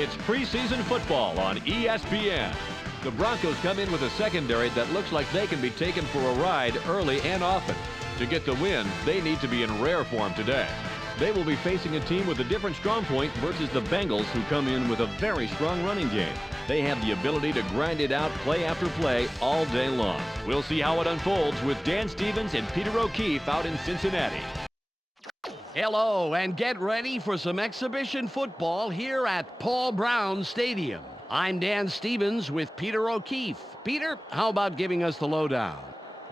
It's preseason football on ESPN. The Broncos come in with a secondary that looks like they can be taken for a ride early and often. To get the win, they need to be in rare form today. They will be facing a team with a different strong point versus the Bengals, who come in with a very strong running game. They have the ability to grind it out play after play all day long. We'll see how it unfolds with Dan Stevens and Peter O'Keefe out in Cincinnati. Hello, and get ready for some exhibition football here at Paul Brown Stadium. I'm Dan Stevens with Peter O'Keefe. Peter, how about giving us the lowdown?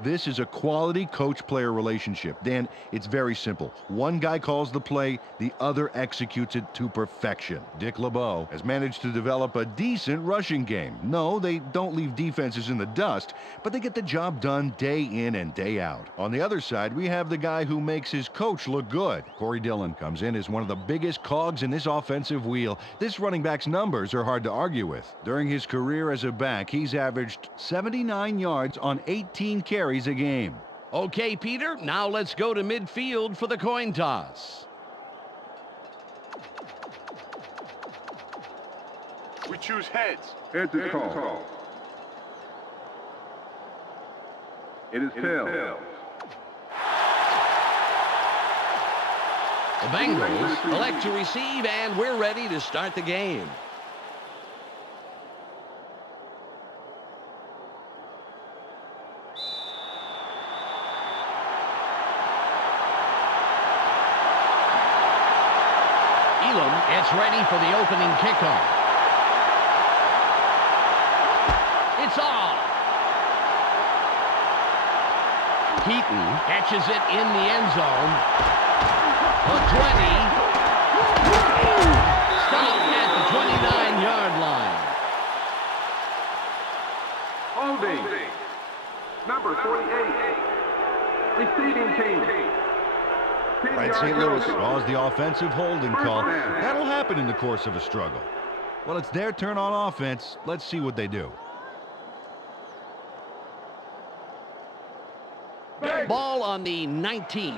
This is a quality coach-player relationship. Dan, it's very simple. One guy calls the play, the other executes it to perfection. Dick LeBeau has managed to develop a decent rushing game. No, they don't leave defenses in the dust, but they get the job done day in and day out. On the other side, we have the guy who makes his coach look good. Corey Dillon comes in as one of the biggest cogs in this offensive wheel. This running back's numbers are hard to argue with. During his career as a back, he's averaged 79 yards on 18 carries a game. Okay, Peter, now let's go to midfield for the coin toss. We choose heads. Heads is called. It is tails. The Bengals elect to receive, and we're ready to start the game. It's ready for the opening kickoff. It's off. Keaton catches it in the end zone. The 20. Stopped at the 29-yard line. Holding. Number 48. Receiving team. Right, St. Louis draws the offensive holding call. That'll happen in the course of a struggle. Well, it's their turn on offense. Let's see what they do. Ball on the 19.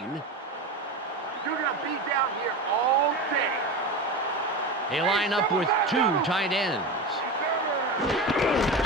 You're going to be down here all day. They line up with two tight ends.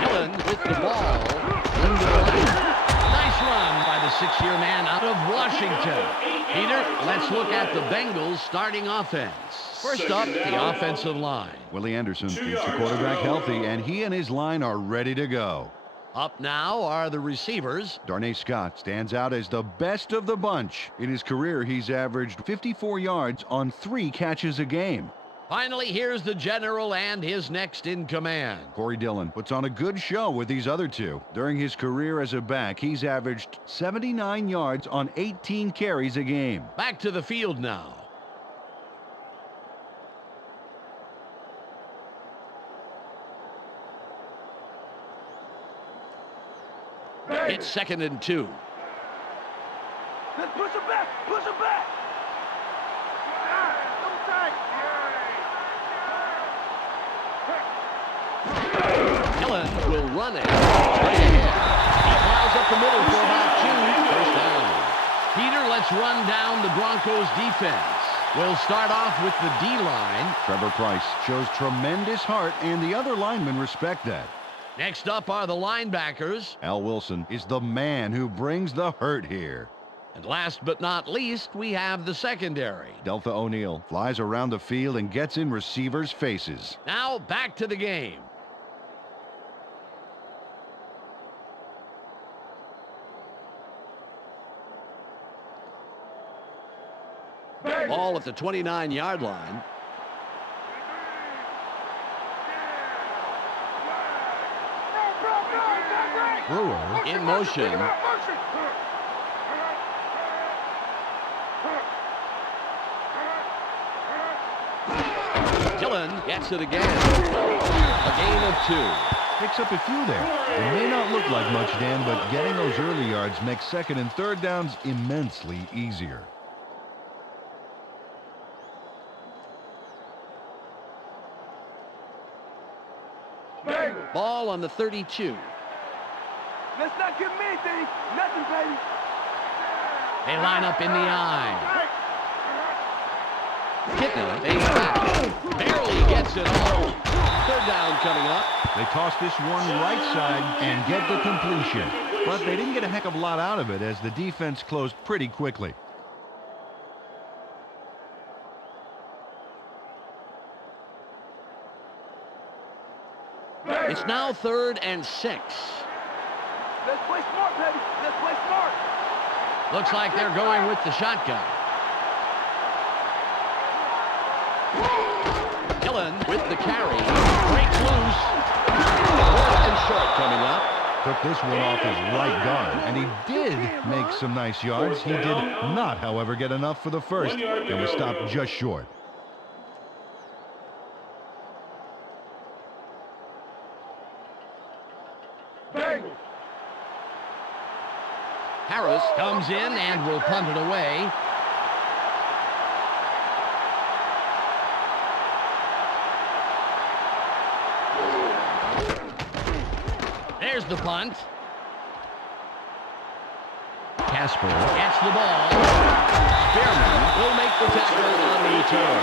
Dillon with the ball into the left. Nice run by the 6-year man out of Washington. Peter, let's look at the Bengals starting offense. First up, the offensive line. Willie Anderson keeps the quarterback healthy, and he and his line are ready to go. Up now are the receivers. Darnay Scott stands out as the best of the bunch. In his career, he's averaged 54 yards on 3 catches a game. Finally, here's the general and his next in command. Corey Dillon puts on a good show with these other two. During his career as a back, he's averaged 79 yards on 18 carries a game. Back to the field now. It's 2nd and 2. Let's push him back. Push him back. Dillon will run it straight ahead. He plows up the middle for about 2. First down. Peter, let's run down the Broncos defense. We'll start off with the D-line. Trevor Price shows tremendous heart, and the other linemen respect that. Next up are the linebackers. Al Wilson is the man who brings the hurt here. And last but not least, we have the secondary. Deltha O'Neal flies around the field and gets in receivers' faces. Now back to the game. Ball at the 29-yard line. Brewer in motion. Dillon gets it again. A gain of 2. Picks up a few there. It may not look like much, Dan, but getting those early yards makes 2nd and 3rd downs immensely easier. Ball on the 32. Let's not give me anything. Nothing, baby. They line up in the eye. Kittner, they back. Barely gets it all. Third down coming up. They toss this one right side and get the completion. But they didn't get a heck of a lot out of it as the defense closed pretty quickly. It's now 3rd and 6. Let's play smart, baby. Let's play smart. Looks like they're going with the shotgun. Dillon with the carry. Breaks loose. 4th and short coming up. Took this one off his right guard, and he did make some nice yards. He did not, however, get enough for the first and was stopped just short. Harris comes in and will punt it away. There's the punt. Casper gets the ball. Spearman will make the tackle on the return.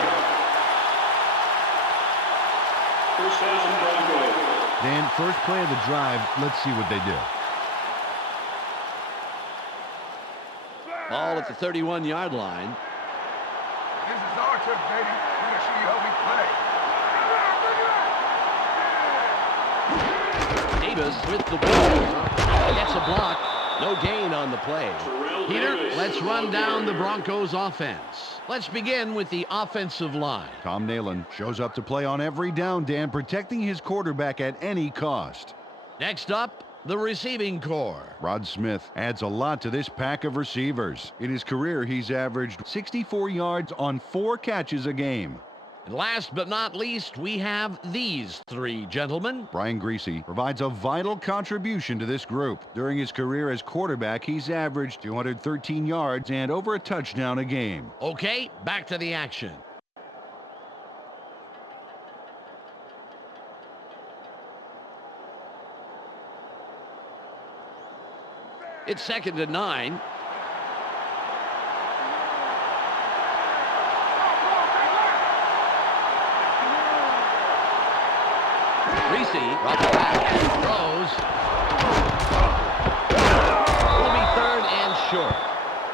Dan, first play of the drive, let's see what they do. Ball at the 31-yard line. This is our turn, baby. We're going to show you how we play. Davis with the ball. Gets a block. No gain on the play. Peter, let's run down the Broncos offense. Let's begin with the offensive line. Tom Nalen shows up to play on every down, Dan, protecting his quarterback at any cost. Next up, the receiving corps. Rod Smith adds a lot to this pack of receivers. In his career, he's averaged 64 yards on 4 catches a game. And last but not least, we have these 3 gentlemen. Brian Griese provides a vital contribution to this group. During his career as quarterback, he's averaged 213 yards and over a touchdown a game. Okay, back to the action. It's 2nd and 9. Reese drops back and throws. It'll be 3rd and short.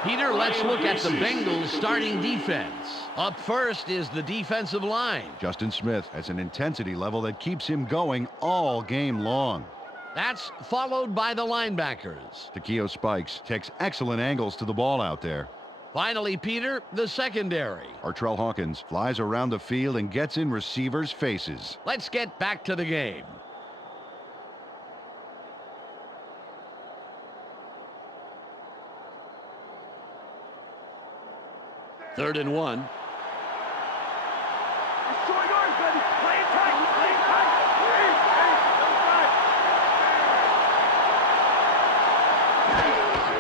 Peter, let's look at the Bengals starting defense. Up first is the defensive line. Justin Smith has an intensity level that keeps him going all game long. That's followed by the linebackers. Takeo Spikes takes excellent angles to the ball out there. Finally, Peter, the secondary. Artrell Hawkins flies around the field and gets in receivers' faces. Let's get back to the game. Third and 1. It's short yards, baby. Play it tight. Play it tight.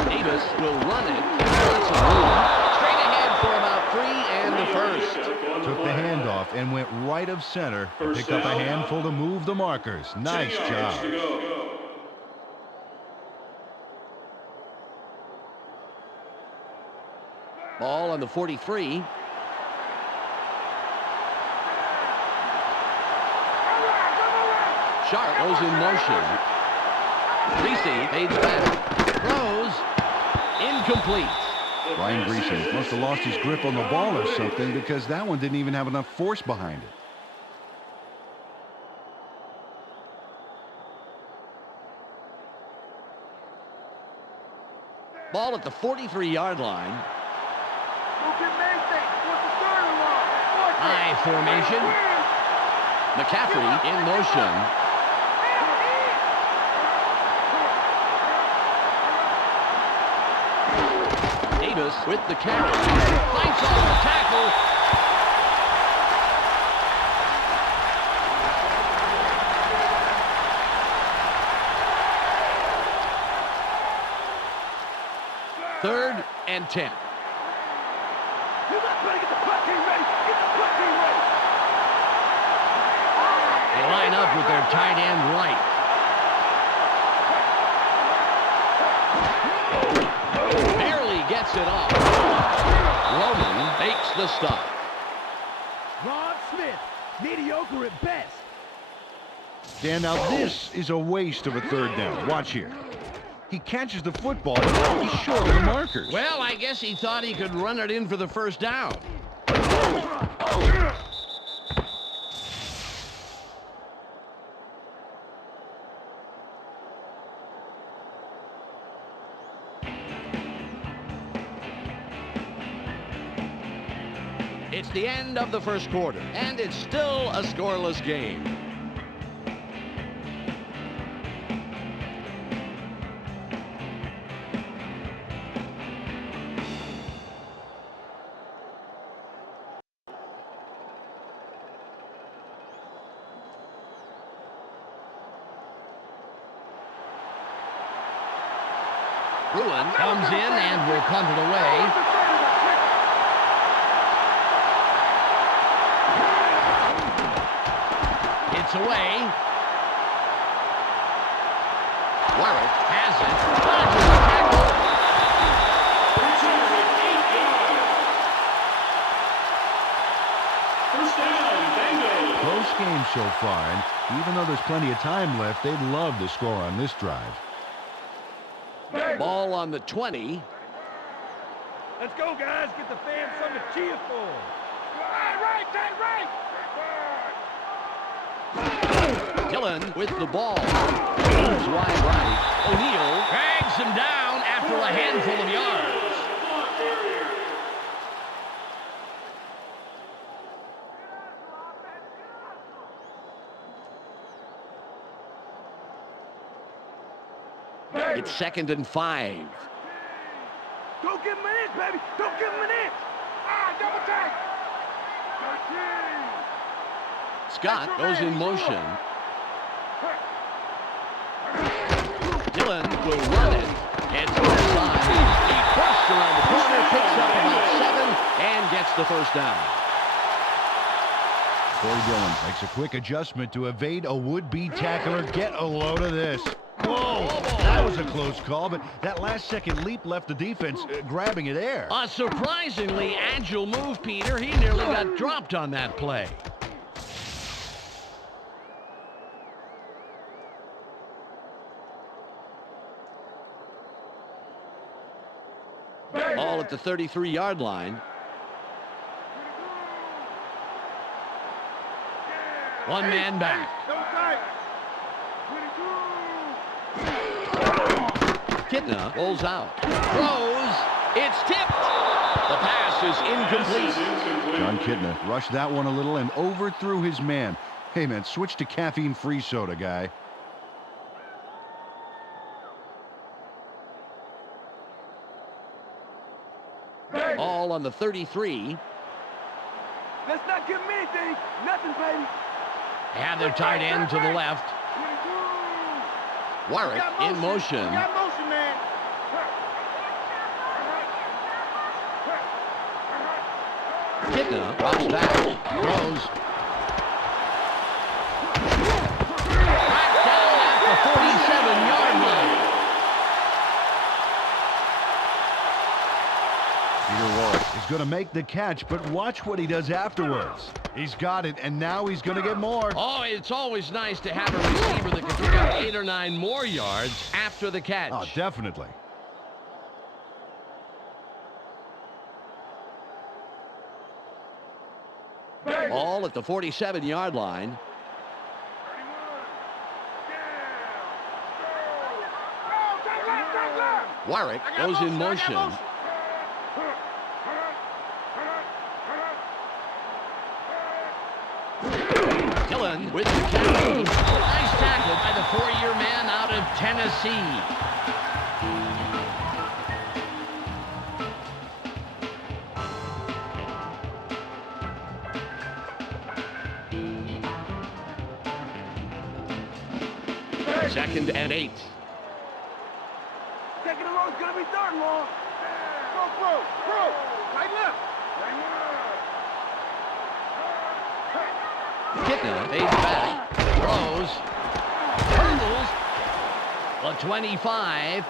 Davis will run it. Lots of room. Straight ahead for about 3 and the first. Took the handoff and went right of center. Picked up a handful to move the markers. Nice job. Ball on the 43. Sharp goes in motion. Reese fades back. Throws. Incomplete. Brian Griese must have lost his grip on the ball or something because that one didn't even have enough force behind it. Ball at the 43-yard line. High formation. McCaffrey in motion. Davis with the carry. Fights off the tackle. Third and 10. They line up with their tight end right. Barely gets it off. Roman makes the stop. Ron Smith, mediocre at best. Dan, now this is a waste of a third down. Watch here. He catches the football. He's short of the markers. Well, I guess he thought he could run it in for the first down. It's the end of the first quarter, and it's still a scoreless game. Bruin comes in and will punt it away. It's away. Warwick has it. Dodges the tackle. First down, Bengals. Close game so far, and even though there's plenty of time left, they'd love to score on this drive. Ball on the 20. Let's go, guys. Get the fans something to cheer for. Right. Dillon with the ball. Moves wide right. O'Neal drags him down after a handful of yards. It's 2nd and 5. Don't give him an inch, baby. Don't give him an inch. Double take. Scott goes in motion. Dillon will run it. And to the side. He bursts around the corner, picks up about 7, and gets the first down. Corey Dillon makes a quick adjustment to evade a would-be tackler. Get a load of this. Whoa, that was a close call, but that last-second leap left the defense grabbing at air. A surprisingly agile move, Peter. He nearly got dropped on that play. Ball at the 33-yard line. One man back. Kitna rolls out. Throws. It's tipped. The pass is incomplete. John Kitna rushed that one a little and overthrew his man. Hey, man, switch to caffeine-free soda, guy. All on the 33. Let's not give him anything. Nothing, baby. They have their tight end to the left. Warwick in motion. Got motion, man. Kitna drops back. Throws. Back down at the 47-yard line. Peter Warwick is going to make the catch, but watch what he does afterwards. He's got it, and now he's going to get more. Oh, it's always nice to have a receiver that can pick up 8 or 9 more yards after the catch. Oh, definitely. All at the 47-yard line. Warwick goes in motion. Dillon with the catch. Nice tackle by the 4-year man out of Tennessee. Second and 8. Second and long is going to be third and long. Bro. Right left. Kitna fades back, throws, hurdles, the 25,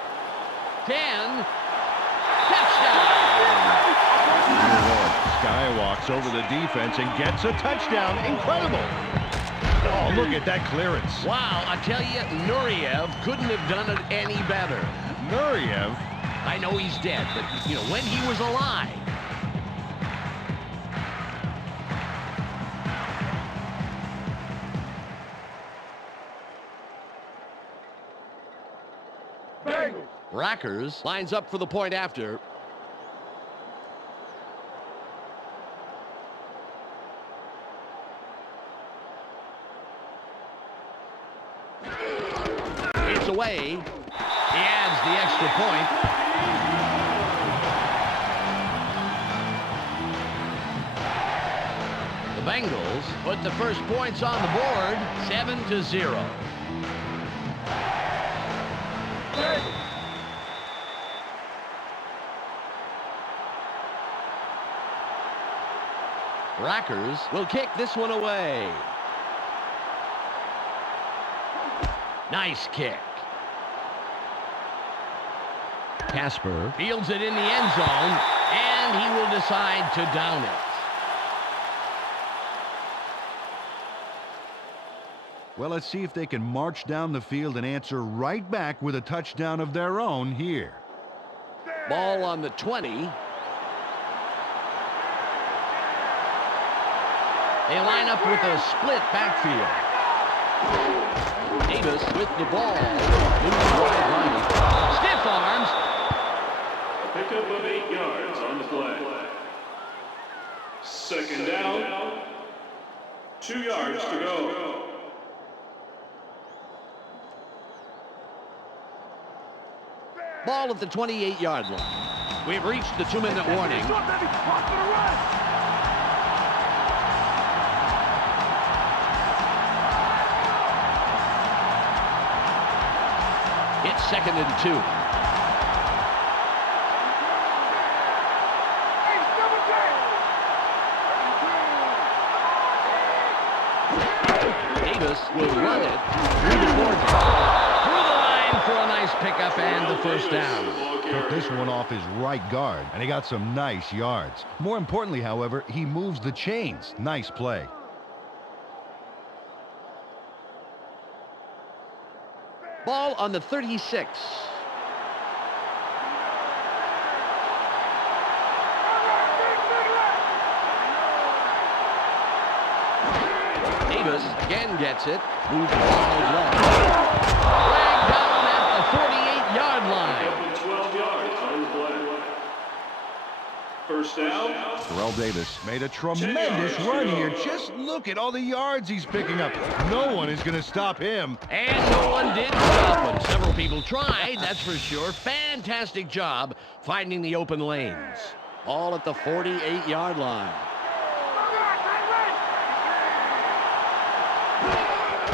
10, touchdown! Skywalks over the defense and gets a touchdown. Incredible! Oh, look at that clearance. Wow, I tell you, Nureyev couldn't have done it any better. Nureyev? I know he's dead, but, you know, when he was alive. Rackers lines up for the point after. It's away. He adds the extra point. The Bengals put the first points on the board, 7-0. Rackers will kick this one away. Nice kick. Casper fields it in the end zone, and he will decide to down it. Well, let's see if they can march down the field and answer right back with a touchdown of their own here. Ball on the 20. They line up with a split backfield. Davis with the ball. Moves wide right. Stiff arms. A pickup of 8 yards on the play. Second down. 2 yards to go. Ball at the 28-yard line. We've reached the 2-minute warning. It's 2nd and 2. Davis will run it through the border. Through the line for a nice pickup and the first down. Took this one off his right guard, and he got some nice yards. More importantly, however, he moves the chains. Nice play. Ball on the 36. Davis again gets it. Moves wide left. Dragged down at the 48-yard line. 12 yards on the play. First down. Terrell Davis made a tremendous run here. Just look at all the yards he's picking up. No one is going to stop him. And no one did stop him. Several people tried, that's for sure. Fantastic job finding the open lanes. All at the 48-yard line.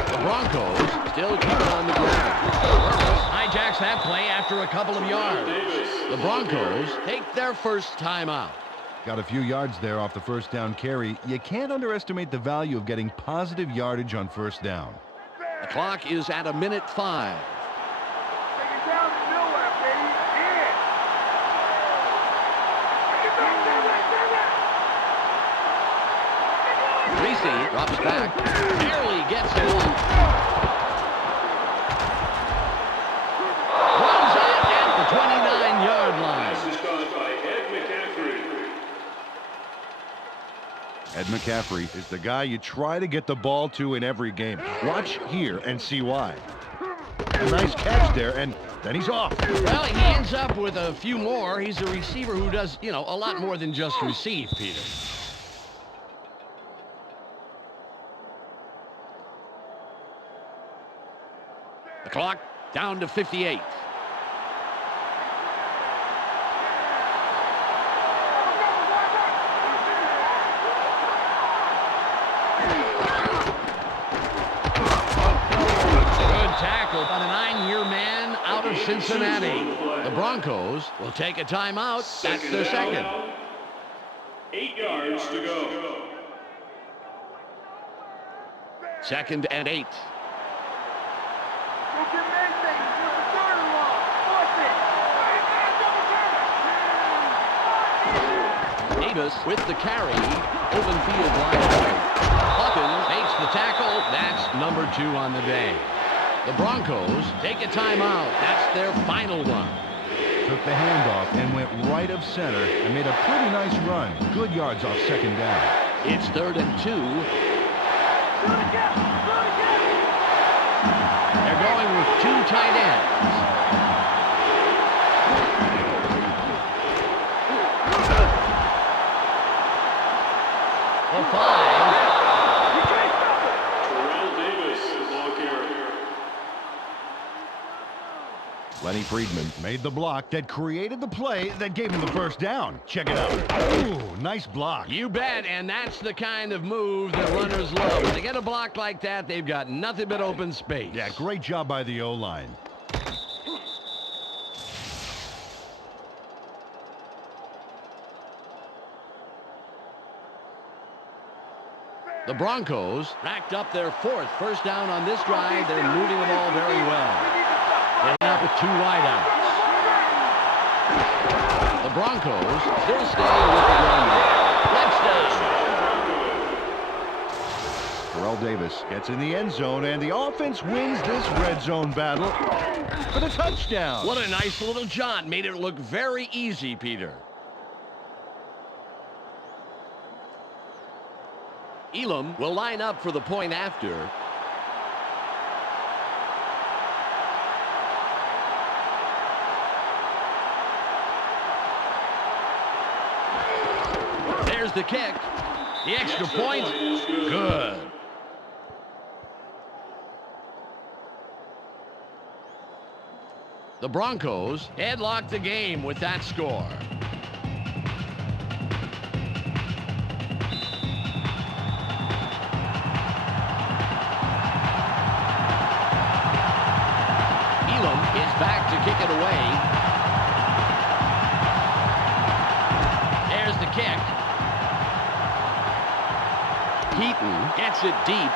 The Broncos still keep it on the ground. Hijacks that play after a couple of yards. The Broncos take their first timeout. Got a few yards there off the first down carry. You can't underestimate the value of getting positive yardage on first down. The clock is at 1:05. Reese drops back, barely gets it off. Runs out at the 29-yard line. Pass is caught by Ed McCaffrey. Ed McCaffrey is the guy you try to get the ball to in every game. Watch here and see why. A nice catch there, and then he's off. Well, he ends up with a few more. He's a receiver who does, you know, a lot more than just receive, Peter. The clock down to 58. Good tackle by the 9-year man out of Cincinnati. The Broncos will take a timeout. That's their second. 8 yards to go. 2nd and 8. Davis with the carry. Open field wide right. Hawkins makes the tackle. That's number 2 on the day. The Broncos take a timeout. That's their final one. Took the handoff and went right of center and made a pretty nice run. Good yards off second down. It's 3rd and 2. They're going with 2 tight ends. The 5. Terrell Davis, ball carrier. Lenny Friedman made the block that created the play that gave him the first down. Check it out. Ooh, nice block. You bet, and that's the kind of move that runners love. When they get a block like that, they've got nothing but open space. Yeah, great job by the O-line. The Broncos racked up their 4th first down on this drive. They're moving the ball very well. They end up with 2 wideouts. The Broncos still staying with the run. Touchdown. Terrell Davis gets in the end zone, and the offense wins this red zone battle for the touchdown. What a nice little jaunt. Made it look very easy, Peter. Elam will line up for the point after. There's the kick. The extra point. Good. The Broncos headlock the game with that score. Is back to kick it away. There's the kick. Keaton gets it deep.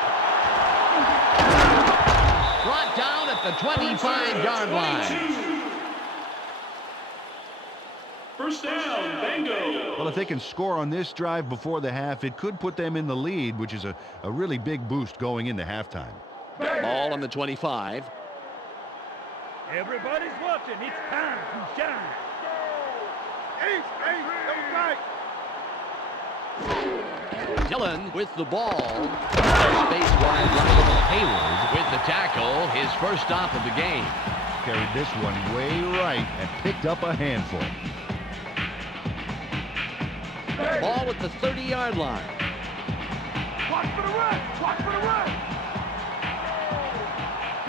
Brought down at the 25-yard line. First down, Bingo. Well, if they can score on this drive before the half, it could put them in the lead, which is a really big boost going into halftime. Ball on the 25. Everybody's watching. It's time to shine. Ace, double right. Dillon with the ball. Space wide right. Hayward with the tackle. His first stop of the game. Carried this one way right and picked up a handful. Ball at the 30-yard line. Watch for the run. Watch for the run.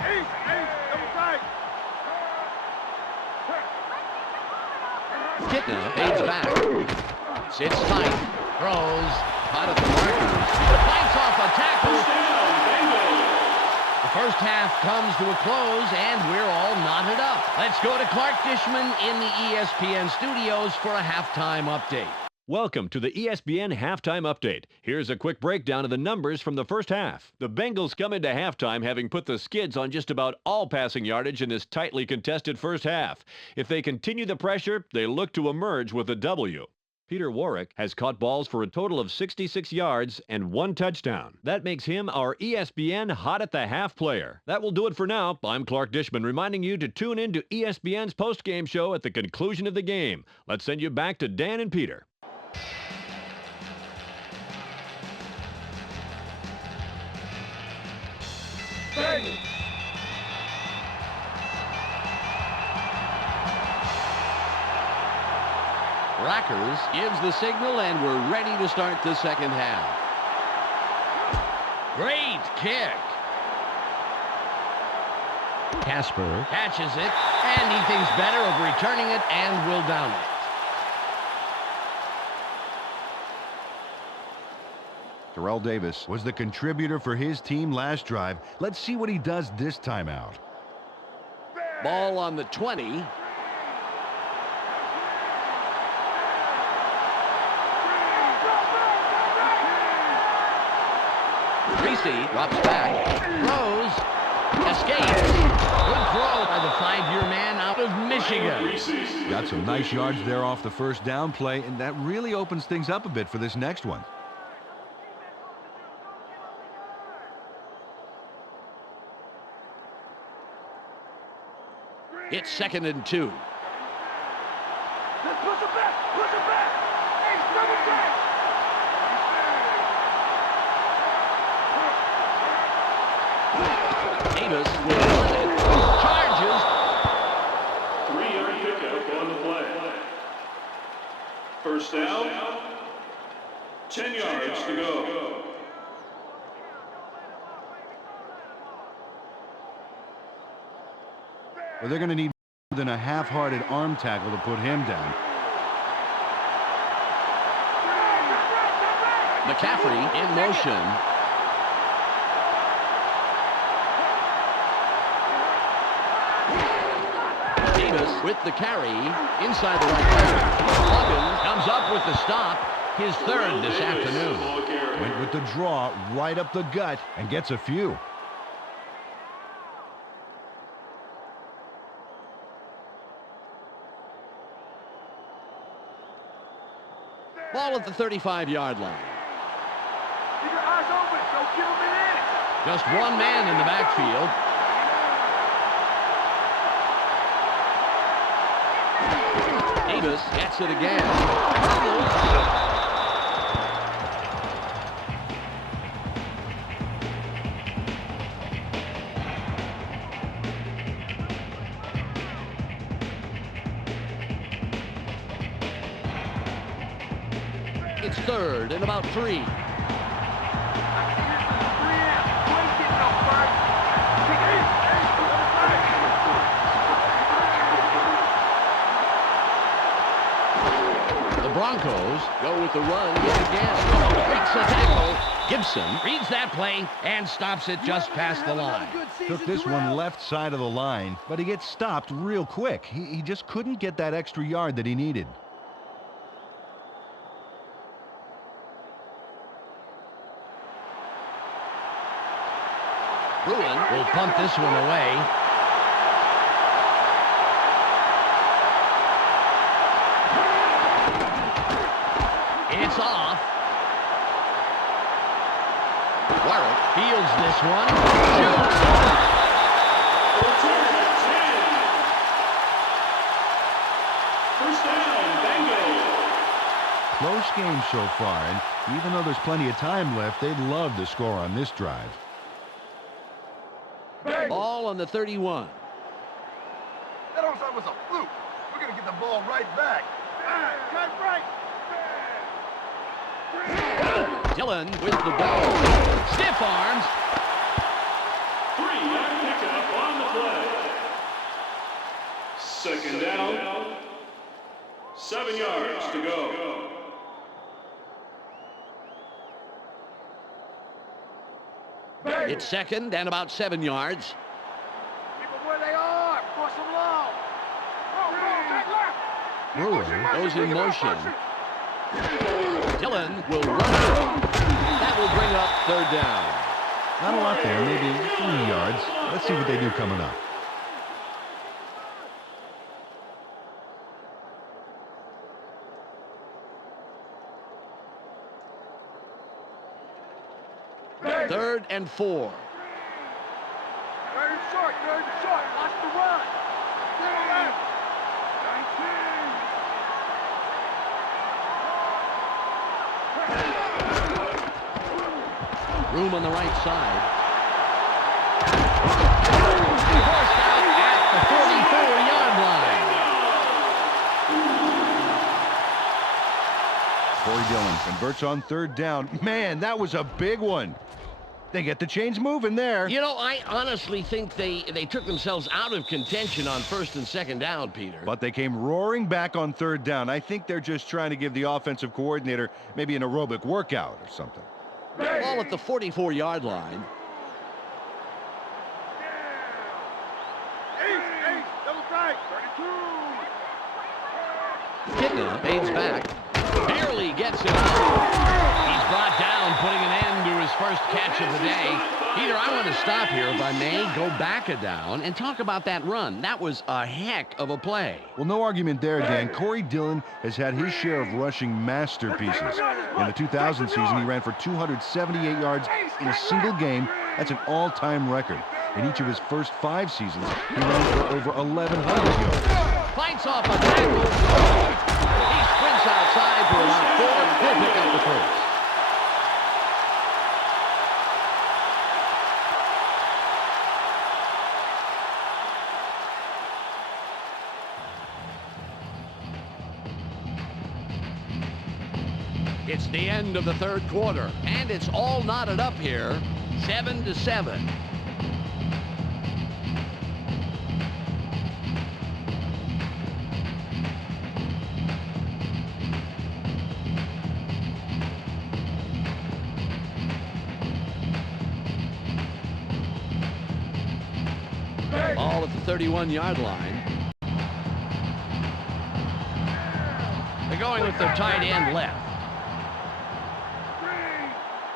Ace, double right. Kitna fades back. Sits tight. Throws. Caught at the markers. Fights off a tackle. The first half comes to a close, and we're all knotted up. Let's go to Clark Dishman in the ESPN studios for a halftime update. Welcome to the ESPN Halftime Update. Here's a quick breakdown of the numbers from the first half. The Bengals come into halftime having put the skids on just about all passing yardage in this tightly contested first half. If they continue the pressure, they look to emerge with a W. Peter Warwick has caught balls for a total of 66 yards and 1 touchdown. That makes him our ESPN Hot at the Half player. That will do it for now. I'm Clark Dishman reminding you to tune in to ESPN's postgame show at the conclusion of the game. Let's send you back to Dan and Peter. Rackers gives the signal, and we're ready to start the second half. Great kick. Casper catches it, and he thinks better of returning it and will down it. Terrell Davis was the contributor for his team last drive. Let's see what he does this time out. Ball on the 20. Reese drops back, throws, escapes. Good throw by the 5-year man out of Michigan. Got some nice yards there off the first down play, and that really opens things up a bit for this next one. It's 2nd and 2. Let's push him back! Push him back! Hey, double back! Davis will run it. Charges. 3-yard pickup on the play. First down. 10 yards to go. Well, they're going to need more than a half-hearted arm tackle to put him down. McCaffrey in motion. Davis with the carry inside the right side. Huggins comes up with the stop. His 3rd this afternoon. Went with the draw right up the gut and gets a few. Ball at the 35-yard line. Keep your eyes open. Don't give him an inch. Just one man in the backfield. Davis gets it again. It's 3rd and about 3. The Broncos go with the run yet again. Breaks the tackle. Gibson reads that play and stops it just past the line. Took this one left side of the line, but he gets stopped real quick. He just couldn't get that extra yard that he needed. Bruin will punt this one away. It's off. Warwick fields this one. Shoots. Return at 10. First down, Bengals. Close game so far, and even though there's plenty of time left, they'd love to score on this drive. Ball on the 31. That onside was a fluke. We're going to get the ball right back. Cut right. Dillon with the ball. Stiff arms. 3-yard pickup on the play. 2nd down. 7 yards to go. It's 2nd and about 7 yards. Keep them where they are. Push them long. Brewer goes in motion. Dillon will run it. That will bring up 3rd down. Not a lot there, maybe 3 yards. Let's see what they do coming up. Third and 4. Third and short. Watch the run. Room on the right side. Forced out at the 44-yard line. Corey Dillon converts on 3rd down. Man, that was a big one. They get the chains moving there. You know, I honestly think they took themselves out of contention on 1st and 2nd down, Peter. But they came roaring back on 3rd down. I think they're just trying to give the offensive coordinator maybe an aerobic workout or something. Ball at the 44-yard line. Ace, double tight. 32. Kitna fades back. Barely gets it out. He's brought down, putting an end to his first catch of the day. Peter, I want to stop here, if I may, go back a down, and talk about that run. That was a heck of a play. Well, no argument there, Dan. Corey Dillon has had his share of rushing masterpieces. In the 2000 season, he ran for 278 yards in a single game. That's an all-time record. In each of his first 5 seasons, he ran for over 1,100 yards. Fights off a tackle. He sprints outside for about 4. He'll pick up the first. It's the end of the third quarter, and it's all knotted up here, 7-7. Ball at the 31-yard line. They're going with their tight end left.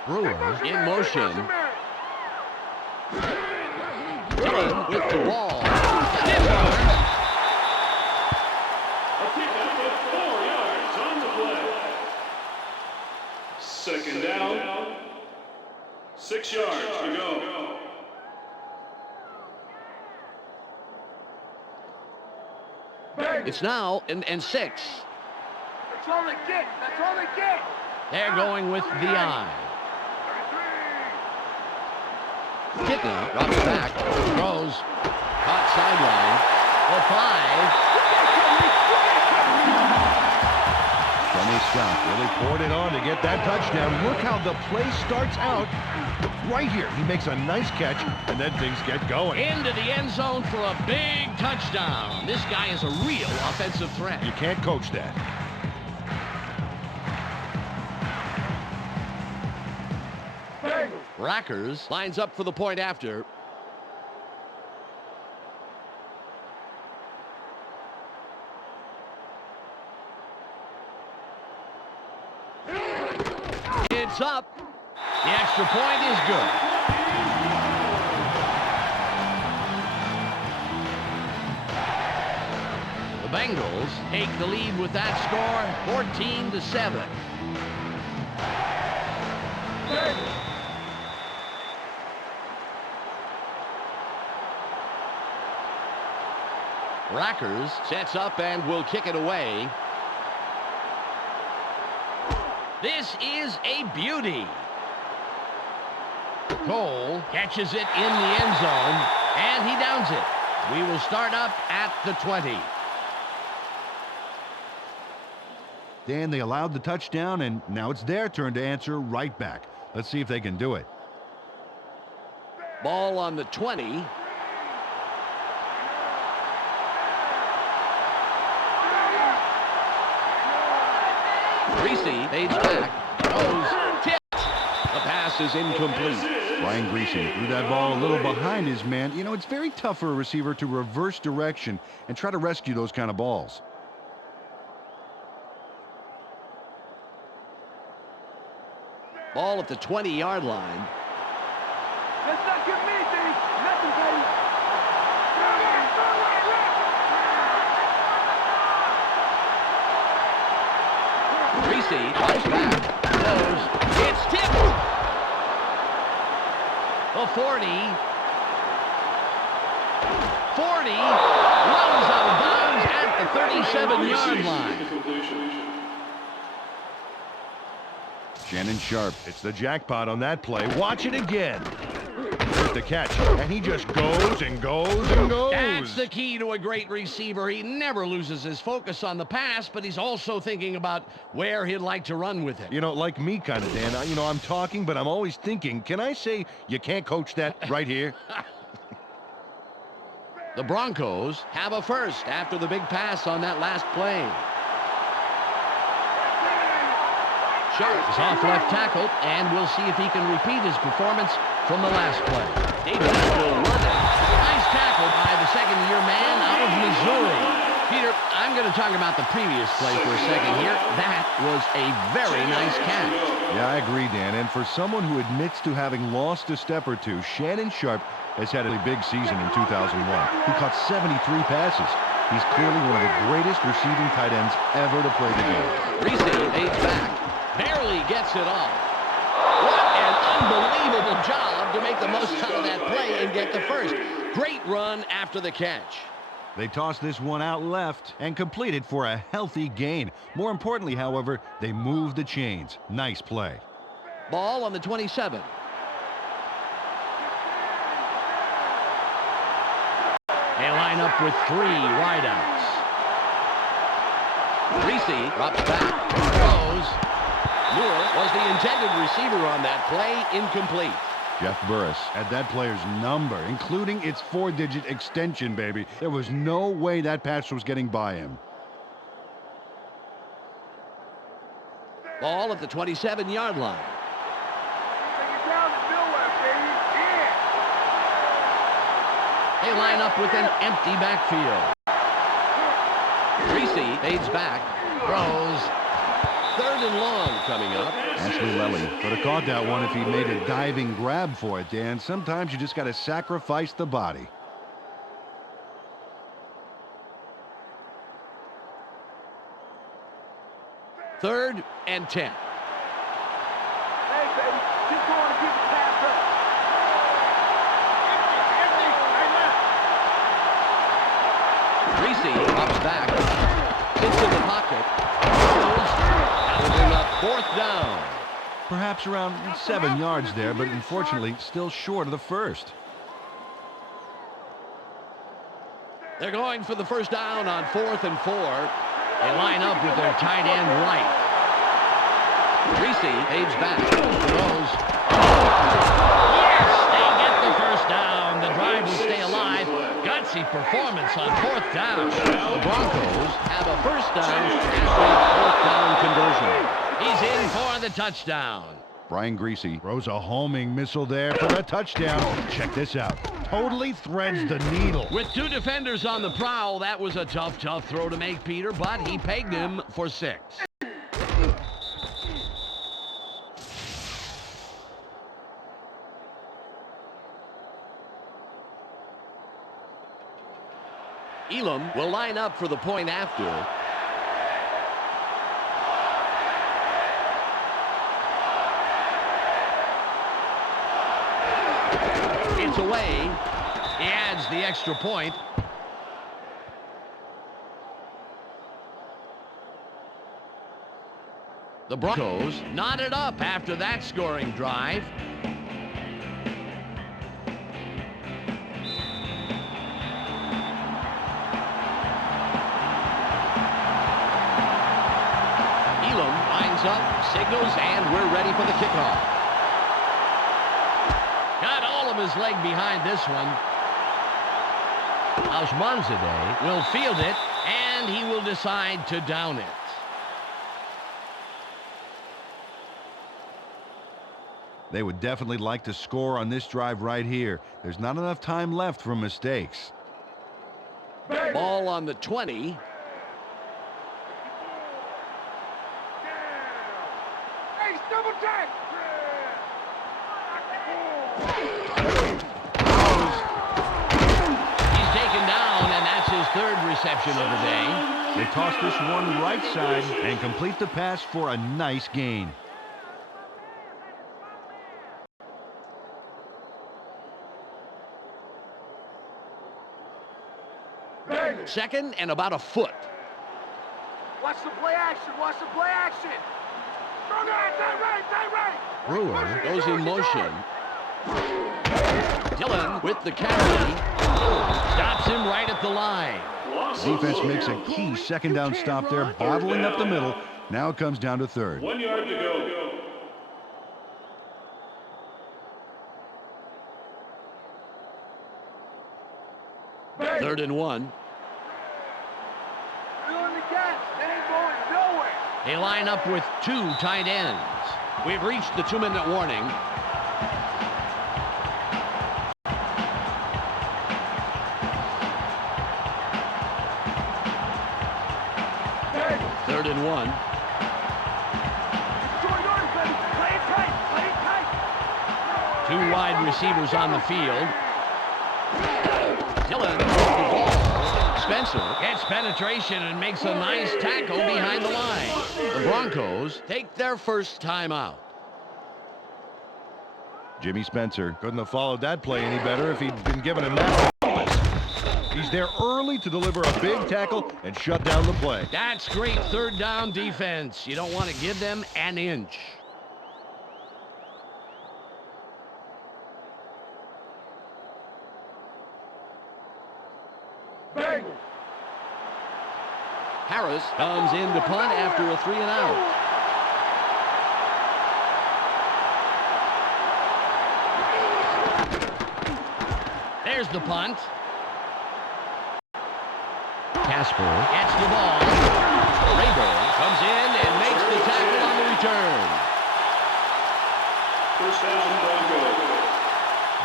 Brewer in motion. Dillon with the ball. Stiff arm. A pickup of 4 yards on the play. Second down. 6 yards to go. It's now and 6. That's all they get. That's all they get. They're going with the eye. Kitna drops back, throws, caught sideline. The 5. Sonny Scott really poured it on to get that touchdown. Look how the play starts out right here. He makes a nice catch, and then things get going. Into the end zone for a big touchdown. This guy is a real offensive threat. You can't coach that. Rackers lines up for the point after. It's up. The extra point is good. The Bengals take the lead with that score, 14-7. Rackers sets up and will kick it away. This is a beauty. Cole catches it in the end zone, and he downs it. We will start up at the 20. Dan, they allowed the touchdown, and now it's their turn to answer right back. Let's see if they can do it. Ball on the 20. Greasy fades back, goes, tipped. The pass is incomplete. Brian Greasy threw that ball a little behind his man. You know, it's very tough for a receiver to reverse direction and try to rescue those kind of balls. Ball at the 20-yard line. Let's not get me, Dave. Nothing, Dave. Greasy drops back, goes, it's tipped. The 40, runs out of bounds at the 37-yard line. Shannon Sharp, it's the jackpot on that play. Watch it again. There's the catch, and he just goes and goes and goes. That's the key to a great receiver. He never loses his focus on the pass, but he's also thinking about where he'd like to run with it. You know, like me kind of, Dan. You know, I'm talking, but I'm always thinking, can I say you can't coach that right here? The Broncos have a first after the big pass on that last play. Sharp is off left tackle, and we'll see if he can repeat his performance from the last play. Davis will run it. Nice tackle by the second-year man out of Missouri. Peter, I'm going to talk about the previous play for a second here. That was a very nice catch. Yeah, I agree, Dan. And for someone who admits to having lost a step or two, Shannon Sharp has had a big season in 2001. He caught 73 passes. He's clearly one of the greatest receiving tight ends ever to play the game. Greasy fades back. Barely gets it off. What an unbelievable job to make the most out of that play and get the first. Great run after the catch. They tossed this one out left and completed for a healthy gain. More importantly, however, they moved the chains. Nice play. Ball on the 27. They line up with 3 wideouts. Greasy drops back, throws. Moore was the intended receiver on that play, incomplete. Jeff Burris had that player's number, including its 4-digit extension, baby. There was no way that pass was getting by him. Ball at the 27-yard line. They line up with an empty backfield. Greasy fades back, throws. 3rd and long coming up. Ashley Lelly could have caught that one if he made a diving grab for it, Dan. Sometimes you just got to sacrifice the body. Third and 10. Hey, baby, keep going and keep the pass up. Empty, Greasy drops back, sits in the pocket, that'll bring up 4th down. Perhaps around 7 yards there, but unfortunately still short of the first. They're going for the first down on 4th and 4. They line up with their tight end right. Greasy fades back, throws. Yes, they get the first down. The drive will stay alive. Gutsy performance on 4th down. The Broncos have a first down after a 4th down conversion. He's in for the touchdown. Brian Greasy throws a homing missile there for a touchdown. Check this out. Totally threads the needle. With 2 defenders on the prowl, that was a tough throw to make, Peter, but he pegged him for 6. Elam will line up for the point after. It's away. He adds the extra point. The Broncos knotted up after that scoring drive. Elam lines up, signals, and we're ready for the kickoff. Got all of his leg behind this one. Ashmanzadeh will field it, and he will decide to down it. They would definitely like to score on this drive right here. There's not enough time left for mistakes. Ball on the 20. Hey, double tag! He's taken down, and that's his 3rd reception of the day. They toss this one right side and complete the pass for a nice gain. Second and about a foot. Watch the play action, watch the play action! Throw that, right! Brewer goes in motion. Dillon with the carry. Stops him right at the line. Defense makes a key 2nd down stop there, bottling up the middle. Now it comes down to 3rd. 1 yard to go. 3rd and 1. Doing the catch, they ain't going nowhere! They line up with 2 tight ends. We've reached the 2-minute warning. Third and 1. Play it tight! 2 wide receivers on the field. Dillon with the ball. Spencer gets penetration and makes a nice tackle behind the line. The Broncos take their first timeout. Jimmy Spencer couldn't have followed that play any better if he'd been given a map. He's there early to deliver a big tackle and shut down the play. That's great third down defense. You don't want to give them an inch. Harris comes in to punt after a 3-and-out. There's the punt. Casper gets the ball. Rayburn comes in and makes the tackle on the return. First down, Broncos.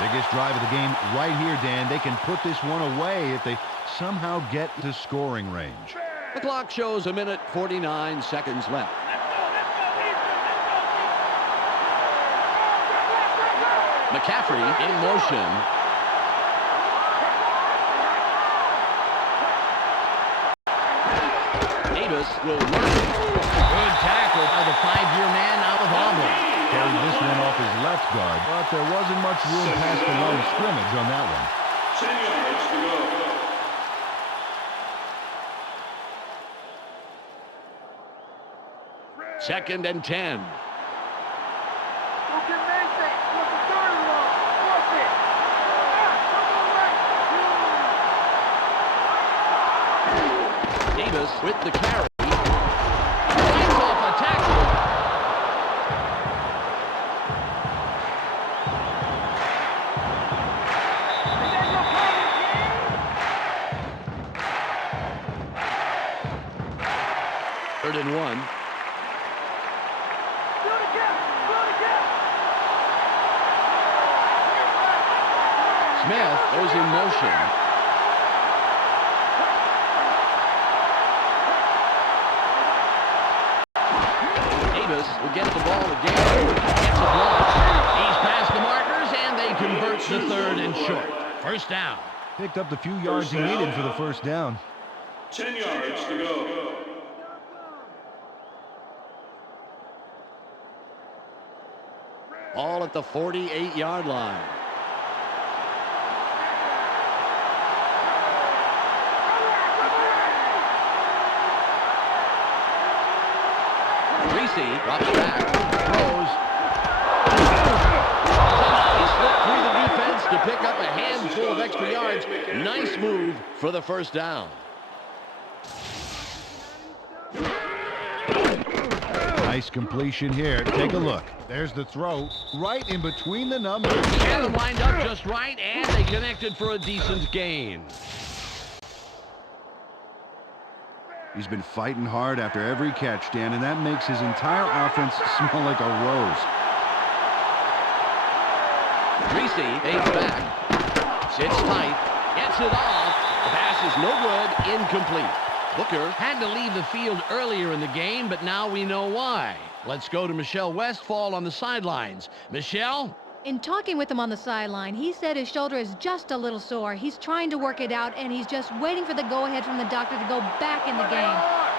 Biggest drive of the game right here, Dan. They can put this one away if they somehow get to scoring range. The clock shows 1:49 seconds left. McCaffrey in motion. Davis will work it. Good tackle by the 5-year man out of Auburn. Carried this one off his left guard, but there wasn't much room past the line of scrimmage on that one. 10 yards to go. Second and 10. Davis with the carry. Fights off a tackle. Third and 1. Smith goes in motion. Davis will get the ball again. Gets a block. He's past the markers, and they convert the third and short. First down. Picked up the few yards he needed for the first down. 10 yards to go. All at the 48-yard line. Reese drops back, throws. He slipped through the defense to pick up a handful of extra yards. Nice move for the first down. Nice completion here. Take a look. There's the throw right in between the numbers. He had them lined up just right, and they connected for a decent gain. He's been fighting hard after every catch, Dan, and that makes his entire offense smell like a rose. Reese aids back. Sits tight. Gets it off. The pass is no good. Incomplete. Booker had to leave the field earlier in the game, but now we know why. Let's go to Michelle Westfall on the sidelines. Michelle? In talking with him on the sideline, he said his shoulder is just a little sore. He's trying to work it out, and he's just waiting for the go-ahead from the doctor to go back in the game.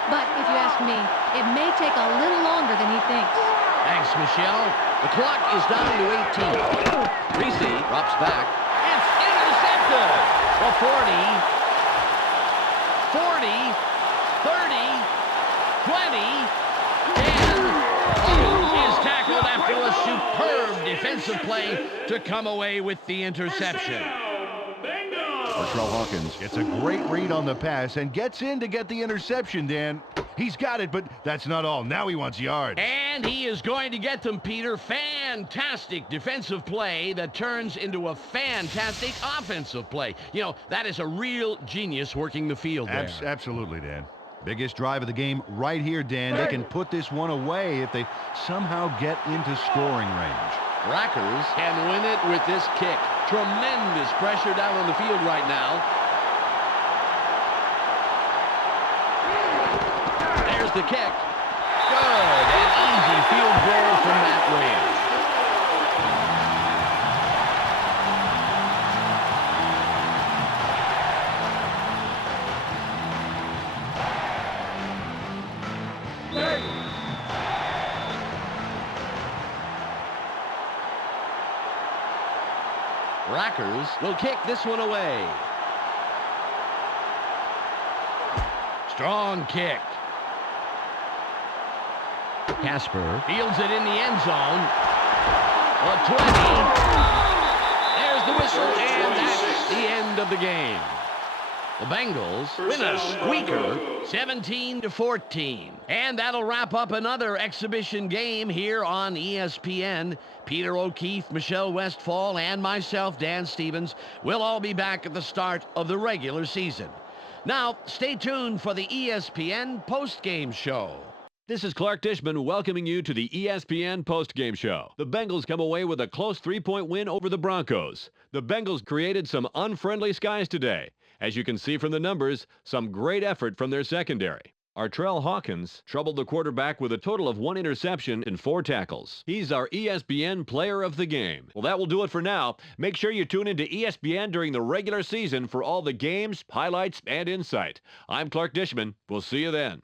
But if you ask me, it may take a little longer than he thinks. Thanks, Michelle. The clock is down to 18. Reese drops back. It's intercepted. The 40. 40, 30, 20, and Hawkins is tackled after a superb defensive play to come away with the interception. Latrell Hawkins gets a great read on the pass and gets in to get the interception, Dan. He's got it, but that's not all. Now he wants yards. And he is going to get them, Peter. Fantastic defensive play that turns into a fantastic offensive play. You know, that is a real genius working the field there. Absolutely, Dan. Biggest drive of the game right here, Dan. They can put this one away if they somehow get into scoring range. Rackers can win it with this kick. Tremendous pressure down on the field right now. There's the kick. Good. An easy field goal from Matt Williams. Rackers will kick this one away. Strong kick. Casper fields it in the end zone. A 20. There's the whistle, and that's the end of the game. The Bengals win a squeaker, 17-14. And that'll wrap up another exhibition game here on ESPN. Peter O'Keefe, Michelle Westfall, and myself, Dan Stevens, will all be back at the start of the regular season. Now, stay tuned for the ESPN postgame show. This is Clark Dishman welcoming you to the ESPN postgame show. The Bengals come away with a close 3-point win over the Broncos. The Bengals created some unfriendly skies today. As you can see from the numbers, some great effort from their secondary. Artrell Hawkins troubled the quarterback with a total of 1 interception and 4 tackles. He's our ESPN player of the game. Well, that will do it for now. Make sure you tune into ESPN during the regular season for all the games, highlights, and insight. I'm Clark Dishman. We'll see you then.